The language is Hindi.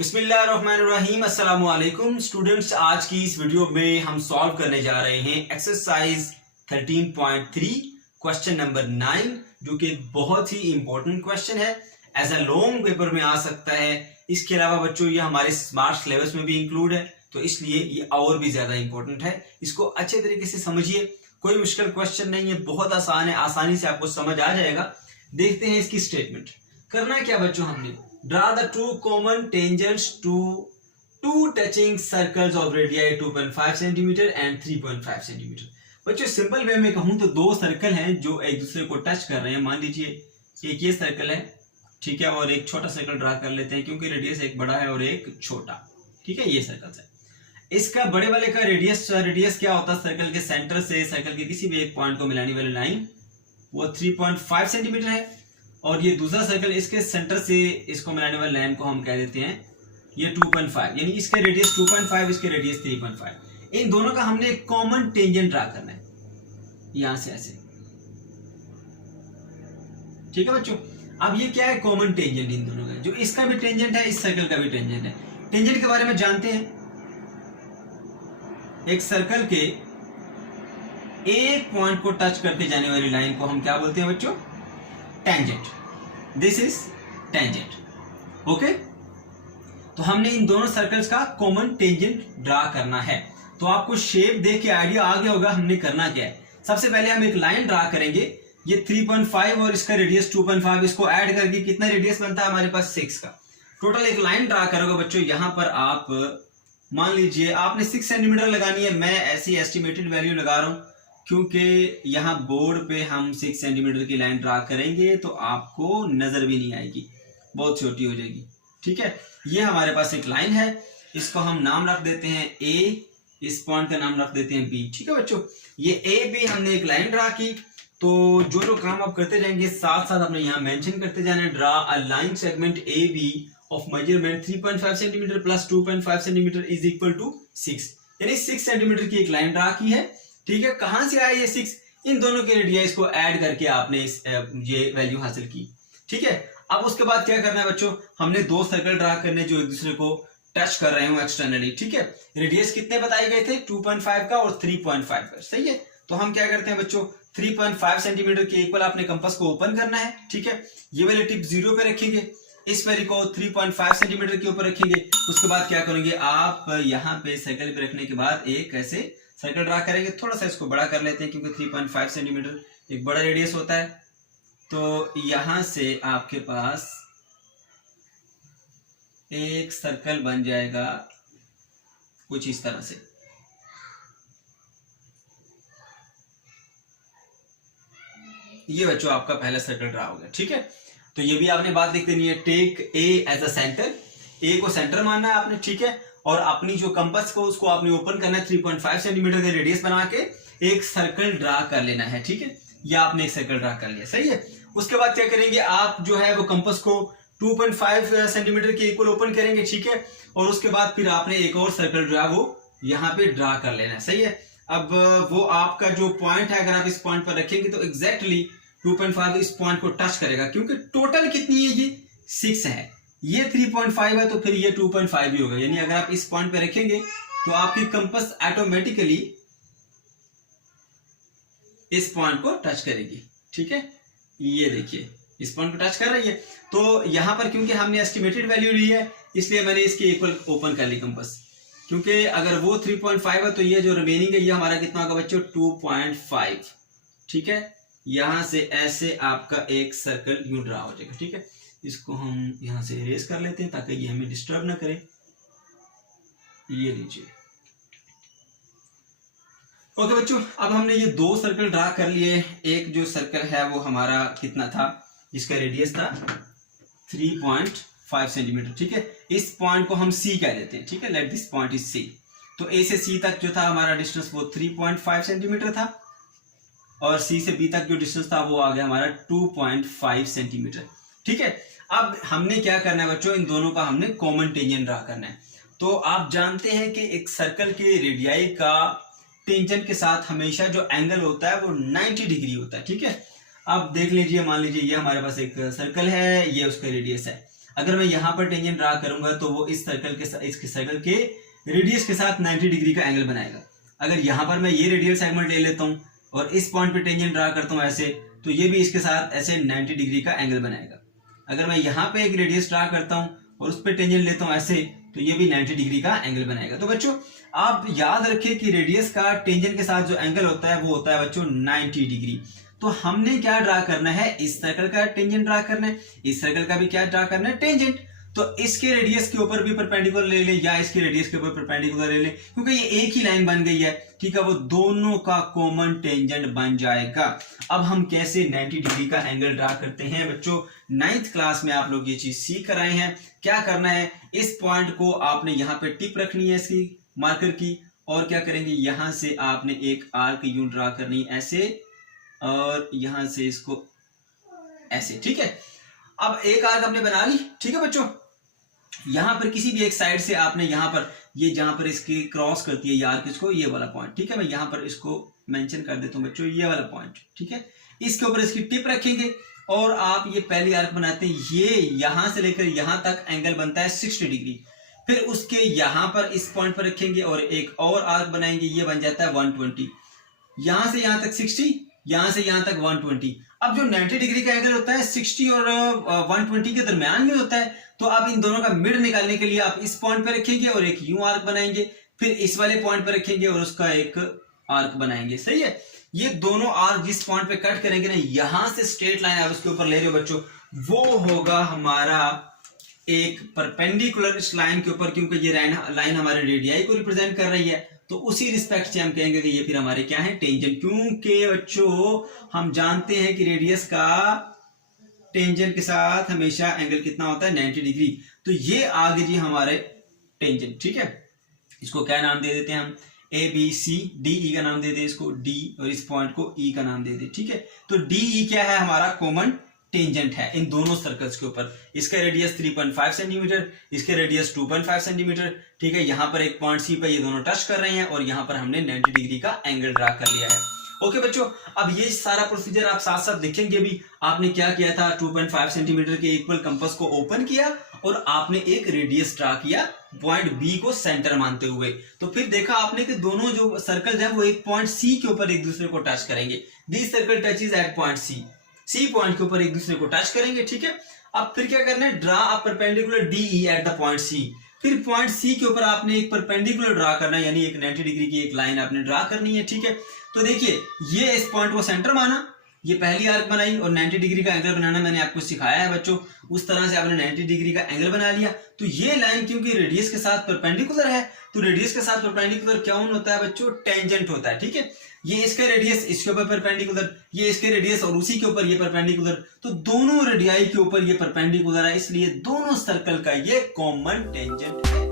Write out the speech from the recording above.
बिस्मिल्लाहिर्रहमानिर्रहीम अस्सलाम वालेकुम स्टूडेंट्स। आज की इस वीडियो में हम सॉल्व करने जा रहे हैं एक्सरसाइज 13.3 क्वेश्चन नंबर 9, जो कि बहुत ही इंपॉर्टेंट क्वेश्चन है। एज अ लॉन्ग पेपर में आ सकता है। इसके अलावा बच्चों ये हमारे स्मार्ट सिलेबस में भी इंक्लूड है, तो इसलिए ये और भी ज्यादा इंपॉर्टेंट है। इसको अच्छे तरीके से समझिए, कोई मुश्किल क्वेश्चन नहीं है, बहुत आसान है, आसानी से आपको समझ आ जाएगा। देखते हैं इसकी स्टेटमेंट। करना क्या बच्चों, हमने draw the two common tangents to two touching circles of radii 2.5 cm and 3.5 cm। बच्चों सिंपल वे में कहूं तो दो सर्कल हैं जो एक दूसरे को टच कर रहे हैं। मान लीजिए एक ये सर्कल है, ठीक है, और एक छोटा सर्कल ड्रा कर लेते हैं क्योंकि रेडियस एक बड़ा है और एक छोटा, ठीक है। ये सर्कल है, इसका बड़े वाले का रेडियस क्या होता है, सर्कल के सेंटर से सर्कल के किसी भी एक पॉइंट को मिलाने वाली लाइन वो 3.5 सेंटीमीटर है, और ये दूसरा सर्कल इसके सेंटर से इसको मिलाने वाली लाइन को हम कह देते हैं ये 2.5, यानी इसका रेडियस 2.5, इसके रेडियस 3.5। इन दोनों का हमने एक कॉमन टेंजेंट ड्रा करना है, यहां से ऐसे, ठीक है बच्चों। अब ये क्या है, कॉमन टेंजेंट इन दोनों का, जो इसका भी टेंजेंट है, इस सर्कल का भी टेंजेंट है। टेंजेंट के बारे में जानते हैं, एक सर्कल के एक पॉइंट को टच करके जाने वाली लाइन को हम क्या बोलते हैं बच्चों, tangent. This is tangent, okay. तो हमने इन दोनों सर्कल्स का कॉमन टेंजेंट ड्रा करना है। तो आपको शेप देख के आइडिया आ गया होगा हमने करना क्या है। सबसे पहले हम एक लाइन ड्रा करेंगे, ये 3.5 और इसका रेडियस 2.5, इसको ऐड करके कितना रेडियस बनता है हमारे पास 6 का। टोटल एक लाइन ड्रा करोगे बच्चों। यहां पर आप मान लीजिए आपने 6 सेंटीमीटर लगानी है। मैं ऐसी एस्टिमेटेड वैल्यू लगा रहा हूं क्योंकि यहाँ बोर्ड पे हम 6 सेंटीमीटर की लाइन ड्रा करेंगे तो आपको नजर भी नहीं आएगी, बहुत छोटी हो जाएगी, ठीक है। ये हमारे पास एक लाइन है, इसको हम नाम रख देते हैं ए, इस पॉइंट का नाम रख देते हैं बी, ठीक है बच्चों। ये ए बी हमने एक लाइन ड्रा की, तो जो जो काम आप करते जाएंगे साथ साथ आपने यहाँ मेंशन करते जाना है। Draw a line segment A B of measurement 3.5 centimetre plus 2.5 centimetre is equal to 6, यानी 6 सेंटीमीटर की एक लाइन ड्रा की है, ठीक है। कहां से आया ये 6, इन दोनों के रेडियस को ऐड करके आपने ये वैल्यू हासिल की, ठीक है। अब उसके बाद क्या करना है बच्चों, हमने दो सर्कल ड्रा करने जो एक दूसरे को टच कर रहे हो एक्सटर्नली, ठीक है। रेडियस कितने बताए गए थे, 2.5 का और 3.5 का, सही है। तो हम क्या करते हैं बच्चों, 3.5 सेंटीमीटर के इक्वल आपने कंपास को ओपन करना है, ठीक है। ये वाले टिप 0 पे रखेंगे, इस वाली को 3.5 सेंटीमीटर के ऊपर रखेंगे। उसके बाद क्या करेंगे, आप यहाँ पे सर्कल पे रखने के बाद एक ऐसे सर्कल ड्रा करेंगे। थोड़ा सा इसको बड़ा कर लेते हैं क्योंकि 3.5 सेंटीमीटर एक बड़ा रेडियस होता है। तो यहां से आपके पास एक सर्कल बन जाएगा कुछ इस तरह से, ये बच्चों आपका पहला सर्कल ड्रा हो गया, ठीक है। तो ये भी आपने बात लिख देनी है, take A as a centre, A को सेंटर मानना है आपने, ठीक है। और अपनी जो कंपास को उसको आपने ओपन करना है, 3.5 सेंटीमीटर का रेडियस बना के एक सर्कल ड्रा कर लेना है, ठीक है। या आपने एक सर्कल ड्रा कर लिया, सही है। उसके बाद क्या करेंगे, आप जो है वो कंपास को 2.5 सेंटीमीटर के इक्वल ओपन करेंगे, ठीक है। और उसके बाद फिर आपने एक और सर्कल जो है वो यहाँ पे ड्रा कर लेना है, सही है। अब वो आपका जो पॉइंट है, अगर आप इस पॉइंट पर रखेंगे तो एग्जैक्टली 2.5 इस पॉइंट को टच करेगा, क्योंकि टोटल कितनी है, ये 6 है, ये 3.5 है, तो फिर ये 2.5 ही होगा। यानी अगर आप इस पॉइंट पे रखेंगे तो आपकी कंपास ऑटोमेटिकली इस पॉइंट को टच करेगी, ठीक है। ये देखिए इस पॉइंट को टच कर रही है। तो यहां पर क्योंकि हमने एस्टिमेटेड वैल्यू ली है, इसलिए मैंने इसके इक्वल ओपन कर ली कंपास, क्योंकि अगर वो 3.5 है तो ये जो रिमेनिंग है ये हमारा कितना होगा बच्चों, 2.5, ठीक है। यहां से ऐसे आपका एक सर्कल यूं ड्रा हो जाएगा, ठीक है। इसको हम यहां से इरेज कर लेते हैं ताकि ये हमें डिस्टर्ब ना करे। ये लीजिए, ओके बच्चों। अब हमने ये दो सर्कल ड्रा कर लिए। एक जो सर्कल है वो हमारा कितना था, जिसका रेडियस था 3.5 सेंटीमीटर, ठीक है। इस पॉइंट को हम सी कह देते हैं, ठीक है। Let this point is C. तो ए से सी तक जो था हमारा डिस्टेंस वो 3.5 सेंटीमीटर था, और सी से बी तक जो डिस्टेंस था वो आ गया हमारा 2.5 सेंटीमीटर, ठीक है। अब हमने क्या करना है बच्चों, इन दोनों का हमने कॉमन टेंजेंट ड्रा करना है। तो आप जानते हैं कि एक सर्कल के रेडियाई का टेंजेंट के साथ हमेशा जो एंगल होता है वो 90 डिग्री होता है, ठीक है। अब देख लीजिए, मान लीजिए ये हमारे पास एक सर्कल है, ये उसका रेडियस है। अगर मैं यहाँ पर टेंजेंट ड्रा करूंगा तो वो इस सर्कल के रेडियस के साथ 90 डिग्री का एंगल बनाएगा। अगर यहाँ पर मैं ये रेडियल सेगमेंट ले लेता हूँ और इस पॉइंट पे टेंजेंट ड्रा करता हूँ ऐसे, तो ये भी इसके साथ ऐसे 90 डिग्री का एंगल बनाएगा। अगर मैं यहाँ पे एक रेडियस ड्रा करता हूँ और उस पर टेंजेंट लेता हूँ ऐसे, तो ये भी 90 डिग्री का एंगल बनाएगा। तो बच्चों आप याद रखें कि रेडियस का टेंजेंट के साथ जो एंगल होता है वो होता है बच्चों 90 डिग्री। तो हमने क्या ड्रा करना है, इस सर्कल का टेंजेंट ड्रा करना है, इस सर्कल का भी क्या ड्रा करना है, टेंजेंट। तो इसके रेडियस के ऊपर भी परपेंडिकुलर ले ले या इसके रेडियस के ऊपर परपेंडिकुलर ले ले, क्योंकि ये एक ही लाइन बन गई है, ठीक है, वो दोनों का कॉमन टेंजेंट बन जाएगा। अब हम कैसे 90 डिग्री का एंगल ड्रा करते हैं बच्चों, 9th क्लास में आप लोग ये चीज सीख कर आए हैं। क्या करना है, इस पॉइंट को आपने यहाँ पे टिप रखनी है इसकी मार्कर की, और क्या करेंगे, यहां से आपने एक आर्क यूं ड्रा करनी ऐसे, और यहां से इसको ऐसे, ठीक है। अब एक आर्क आपने बना ली, ठीक है बच्चों। यहां पर किसी भी एक साइड से आपने यहां पर ये जहां पर इसकी क्रॉस करती है ये आर्क, इसको ये वाला पॉइंट, ठीक है, मैं यहां पर इसको मेंशन कर देता हूं बच्चों, ये वाला पॉइंट, ठीक है। इसके ऊपर इसकी टिप रखेंगे और आप ये पहली आर्क बनाते हैं, ये यहां से लेकर यहां तक एंगल बनता है 60 डिग्री। फिर उसके यहां पर इस पॉइंट पर रखेंगे और एक और आर्क बनाएंगे, ये बन जाता है 120। यहां से यहां तक 60, यहां से यहां तक 120। अब जो 90 डिग्री का एंगल होता है 60 और 120 के दरमियान में होता है, तो आप इन दोनों का मिड निकालने के लिए आप इस पॉइंट पे रखेंगे और एक यू आर्क बनाएंगे, फिर इस वाले पॉइंट पे रखेंगे और उसका एक आर्क बनाएंगे, सही है। ये दोनों आर्क जिस पॉइंट पे कट करेंगे ना, यहां से स्ट्रेट लाइन आप उसके ऊपर ले रहे हो बच्चों, वो होगा हमारा एक परपेंडिकुलर इस लाइन के ऊपर, क्योंकि ये लाइन हमारे रेडियाई को रिप्रेजेंट कर रही है, तो उसी रिस्पेक्ट से हम कहेंगे कि ये फिर हमारे क्या है, टेंजेंट। क्योंकि बच्चों हम जानते हैं कि रेडियस का टेंजेंट के साथ हमेशा एंगल कितना होता है, 90 डिग्री। तो ये आ गए जी हमारे टेंजेंट, ठीक है। इसको क्या नाम दे देते हैं हम, ए बी सी डी, ई का नाम दे दे इसको डी, और इस पॉइंट को ई का नाम दे दे, ठीक है। तो डी ई क्या है, हमारा कॉमन टेंजेंट है इन दोनों सर्कल्स के ऊपर। इसका रेडियस 3.5 सेंटीमीटर, इसके रेडियस 2.5 सेंटीमीटर, ठीक है। यहाँ पर एक पॉइंट सी पर ये दोनों टच कर रहे हैं और यहाँ पर हमने 90 डिग्री का एंगल ड्रा कर लिया है। ओके बच्चों, अब ये सारा प्रोसीजर आप साथ साथ देखेंगे भी। आपने क्या किया था, 2.5 सेंटीमीटर के इक्वल कंपास को ओपन किया और आपने एक रेडियस ड्रा किया पॉइंट बी को सेंटर मानते हुए। तो फिर देखा आपने कि दोनों जो सर्कल है वो एक पॉइंट सी के ऊपर एक दूसरे को टच करेंगे। This circle touches at point C, C point के ऊपर एक दूसरे को टच करेंगे, ठीक है। अब फिर क्या करना है, draw a perpendicular DE at the point C. फिर पॉइंट सी के ऊपर आपने एक परपेंडिकुलर ड्रा करना है, यानी एक 90 डिग्री की एक लाइन आपने ड्रा करनी है, ठीक है। तो देखिए ये इस पॉइंट को सेंटर माना, ये पहली आर्क बनाई और 90 डिग्री का एंगल बनाना मैंने आपको सिखाया है बच्चों। उस तरह से आपने 90 डिग्री का एंगल बना लिया। तो ये लाइन क्योंकि रेडियस के साथ परपेंडिकुलर है, तो रेडियस के साथ परपेंडिकुलर क्या होता है बच्चों, टेंजेंट होता है, ठीक है। ये इसका रेडियस इसके ऊपर परपेंडिकुलर, ये इसके रेडियस और उसी के ऊपर ये परपेंडिकुलर, तो दोनों रेडियाई के ऊपर ये परपेंडिकुलर है, इसलिए दोनों सर्कल का ये कॉमन टेंजेंट है।